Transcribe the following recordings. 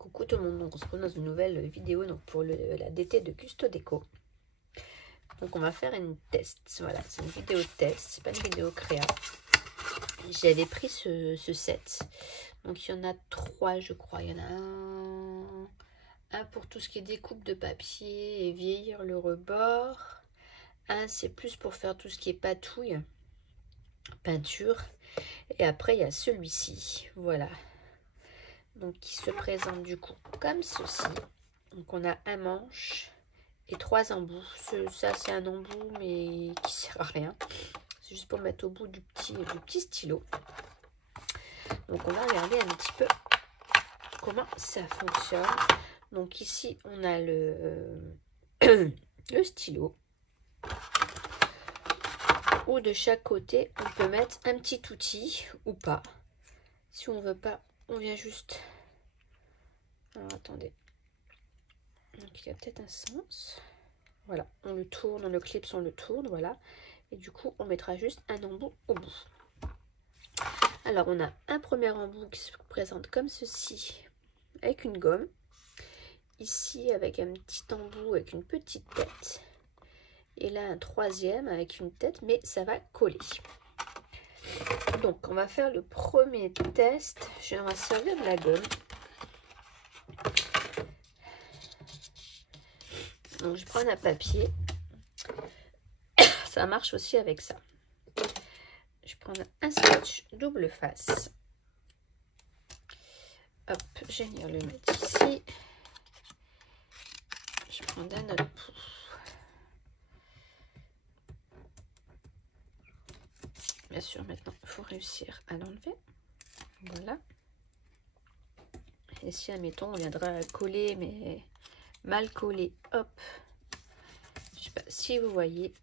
Coucou tout le monde, donc on se retrouve dans une nouvelle vidéo donc pour la DT de Custo Déco. Donc on va faire une test, voilà, c'est une vidéo test, c'est pas une vidéo créa. J'avais pris ce set, donc il y en a 3 je crois, il y en a un pour tout ce qui est découpe de papier et vieillir le rebord. Un c'est plus pour faire tout ce qui est patouille, peinture. Et après il y a celui-ci, voilà. Donc qui se présente du coup comme ceci. Donc on a un manche et 3 embouts. Ça c'est un embout mais qui sert à rien. C'est juste pour mettre au bout du petit stylo. Donc on va regarder un petit peu comment ça fonctionne. Donc ici on a le stylo. Ou de chaque côté on peut mettre un petit outil ou pas. Si on veut pas, on vient juste... Alors attendez. Donc il y a peut-être un sens. Voilà, on le tourne, on le clip, on le tourne, voilà. Et du coup, on mettra juste un embout au bout. Alors, on a un premier embout qui se présente comme ceci, avec une gomme. Ici, avec un petit embout avec une petite tête. Et là, un troisième avec une tête, mais ça va coller. Donc, on va faire le premier test. On va servir de la gomme. Donc, je prends un papier. Ça marche aussi avec ça. Je prends un scotch double face. Hop, je viens le mettre ici. Je prends un autre bout. Bien sûr, maintenant, il faut réussir à l'enlever. Voilà. Et si, admettons, on viendra coller, mais mal collé, hop. Je sais pas si vous voyez.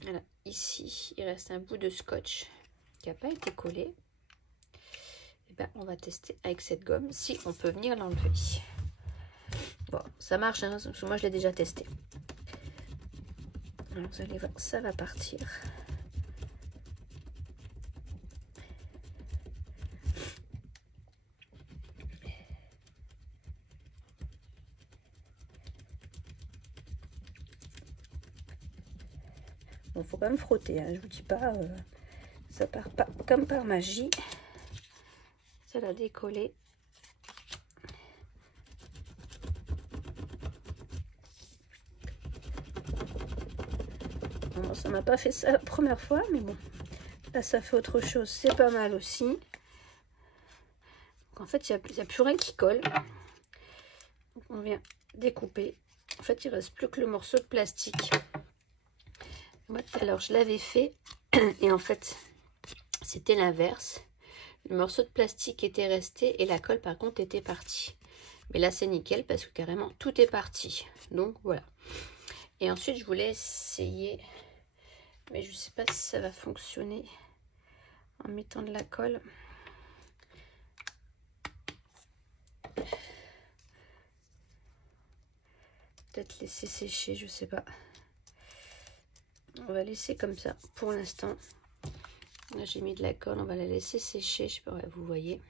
Voilà, ici, il reste un bout de scotch qui n'a pas été collé. Et ben, on va tester avec cette gomme si on peut venir l'enlever. Bon, ça marche, hein, parce que moi, je l'ai déjà testé. Alors, vous allez voir, ça va partir. Bon, faut quand même frotter, hein, je vous dis pas, ça part pas comme par magie. Ça l'a décollé. Bon, ça m'a pas fait ça la première fois, mais bon, là ça fait autre chose, c'est pas mal aussi. Donc, en fait, il n'y a plus rien qui colle. Donc, on vient découper. En fait, il reste plus que le morceau de plastique. Moi, tout à l'heure, je l'avais fait et en fait, c'était l'inverse. Le morceau de plastique était resté et la colle, par contre, était partie. Mais là, c'est nickel parce que carrément, tout est parti. Donc, voilà. Et ensuite, je voulais essayer, mais je ne sais pas si ça va fonctionner en mettant de la colle. Peut-être laisser sécher, je sais pas. On va laisser comme ça pour l'instant. Là, j'ai mis de la colle, on va la laisser sécher, je sais pas, ouais, vous voyez.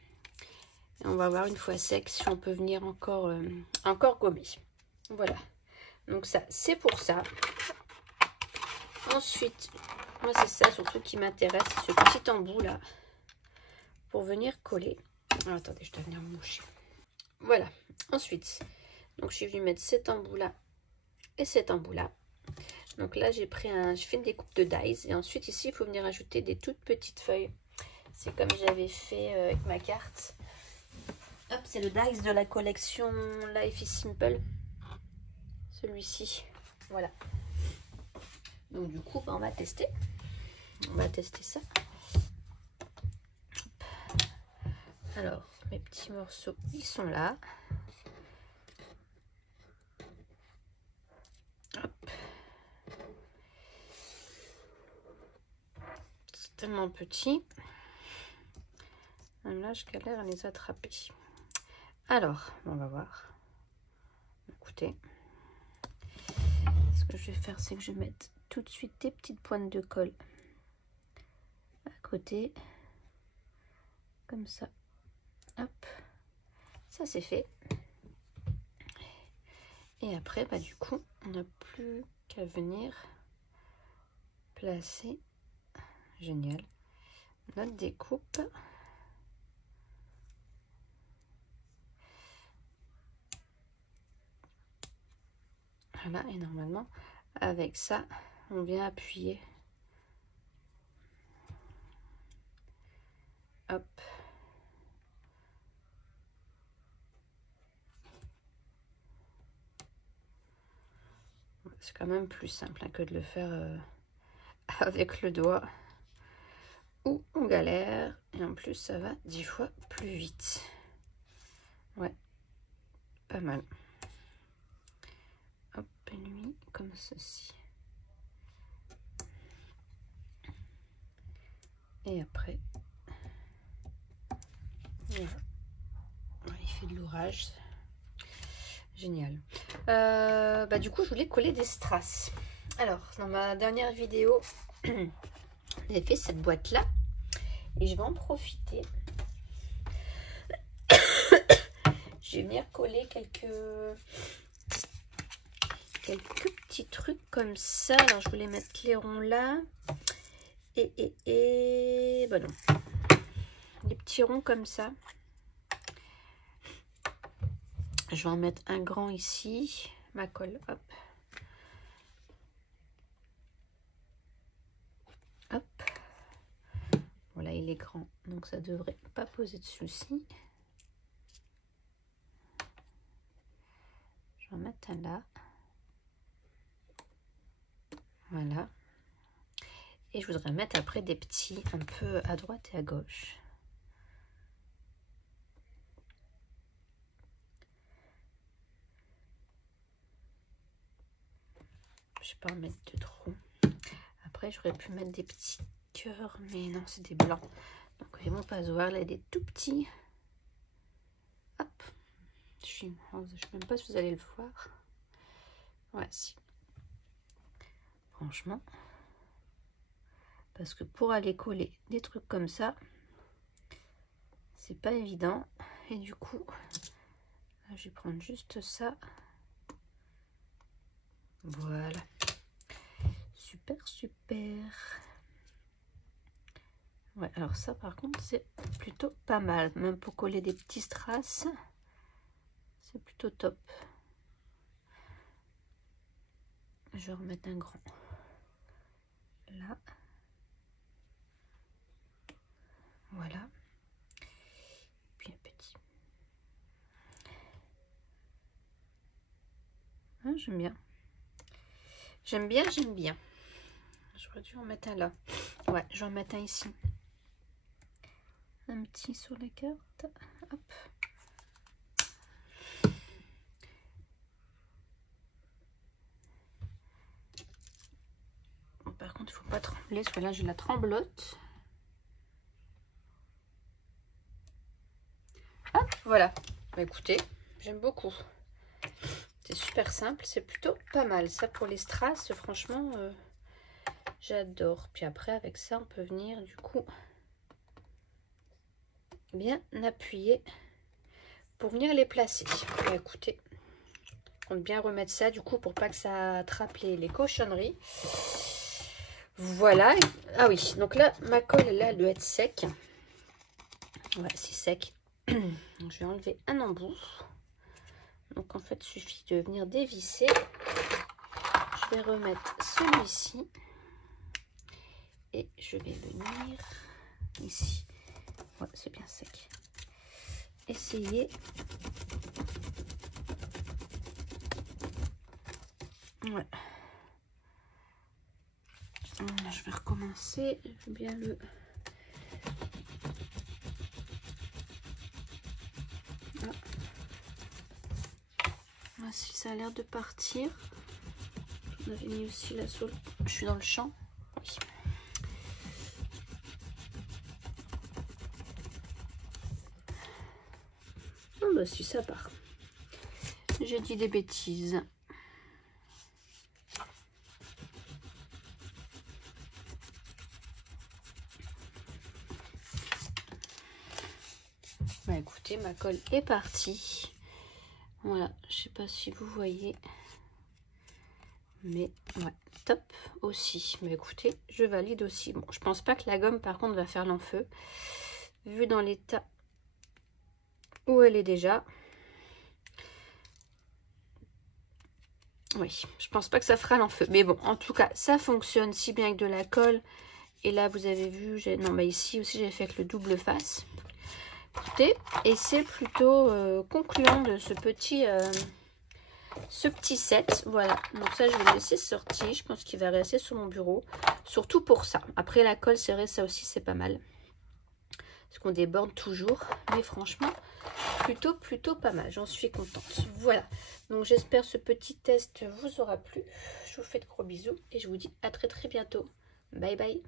Et on va voir une fois sec si on peut venir encore gommer. Voilà. Donc ça, c'est pour ça. Ensuite, moi c'est ça surtout qui m'intéresse, ce petit embout là, pour venir coller. Alors, attendez, je dois venir me moucher. Voilà. Ensuite, donc je suis venue mettre cet embout là et cet embout là. Donc là, j'ai fait une découpe de dies. Et ensuite, ici, il faut venir ajouter des toutes petites feuilles. C'est comme j'avais fait avec ma carte. Hop, c'est le dies de la collection Life is Simple. Celui-ci. Voilà. Donc du coup, on va tester. On va tester ça. Alors, mes petits morceaux, ils sont là. Hop. C'est tellement petit. Même là, je galère à les attraper. Alors, on va voir. Écoutez. Ce que je vais faire, c'est que je vais mettre tout de suite des petites pointes de colle à côté. Comme ça. Hop. ça c'est fait. Et après, bah, du coup, on n'a plus qu'à venir placer, génial, notre découpe. Voilà, et normalement, avec ça, on vient appuyer. Hop. C'est quand même plus simple hein, que de le faire avec le doigt. Ou on galère. Et en plus, ça va 10 fois plus vite. Ouais, pas mal. Hop, et lui, comme ceci. Et après, voilà. Il fait de l'orage. Génial. Bah, du coup, je voulais coller des strass. Alors, dans ma dernière vidéo, j'ai fait cette boîte-là. Et je vais en profiter. Je vais venir coller quelques petits trucs comme ça. Alors, je voulais mettre les ronds là. Et bah non. Des petits ronds comme ça. Je vais en mettre un grand ici. Ma colle, hop. Hop. Voilà, il est grand. Donc, ça devrait pas poser de soucis. Je vais en mettre un là. Voilà. Et je voudrais mettre après des petits un peu à droite et à gauche. Je vais pas en mettre de trop. Après, j'aurais pu mettre des petits cœurs, mais non, c'est des blancs. Donc, ils vont pas se voir. Là, des tout petits. Hop. Je ne sais même pas si vous allez le voir. Ouais, si. Franchement. Parce que pour aller coller des trucs comme ça, c'est pas évident. Et du coup, là, je vais prendre juste ça. Voilà. Super, super. Ouais, alors ça, par contre, c'est plutôt pas mal. Même pour coller des petits strass, c'est plutôt top. Je vais remettre un grand. Là. Voilà. Puis un petit. Ah, j'aime bien. J'aime bien, j'aime bien. J'aurais dû en mettre un là. Ouais, je vais en mettre un ici. Un petit sur les cartes. Hop. Bon, par contre, il ne faut pas trembler, parce que là, j'ai la tremblote. Hop, voilà. Bah, écoutez, j'aime beaucoup. C'est super simple, c'est plutôt pas mal. Ça, pour les strass, franchement, j'adore. Puis après, avec ça, on peut venir, du coup, bien appuyer pour venir les placer. Bah, écoutez, on compte bien remettre ça, du coup, pour pas que ça attrape les cochonneries. Voilà. Ah oui, donc là, ma colle, là, elle doit être sec. Ouais, c'est sec. Je vais enlever un embout. Donc, en fait, il suffit de venir dévisser. Je vais remettre celui-ci. Et je vais venir ici. Ouais, c'est bien sec. Essayer. Ouais. Là, je vais recommencer. Je vais bien le... Ah, si ça a l'air de partir. On avait mis aussi la sole. Je suis dans le champ. Oui. Oh bah si ça part. J'ai dit des bêtises. Bah écoutez, ma colle est partie. Voilà, je sais pas si vous voyez. Mais ouais, top aussi. Mais écoutez, je valide aussi. Bon, je pense pas que la gomme par contre va faire long feu. Vu dans l'état où elle est déjà. Oui, je pense pas que ça fera l'enfeu. Mais bon, en tout cas, ça fonctionne si bien avec de la colle. Et là, vous avez vu, non, bah ici aussi, j'avais fait avec le double face. Écoutez, et c'est plutôt concluant de ce petit set. Voilà, donc ça, je vais le laisser sortir. Je pense qu'il va rester sur mon bureau. Surtout pour ça. Après, la colle, c'est vrai, ça aussi, c'est pas mal. Parce qu'on déborde toujours. Mais franchement, plutôt pas mal. J'en suis contente. Voilà. Donc, j'espère ce petit test vous aura plu. Je vous fais de gros bisous et je vous dis à très bientôt. Bye bye.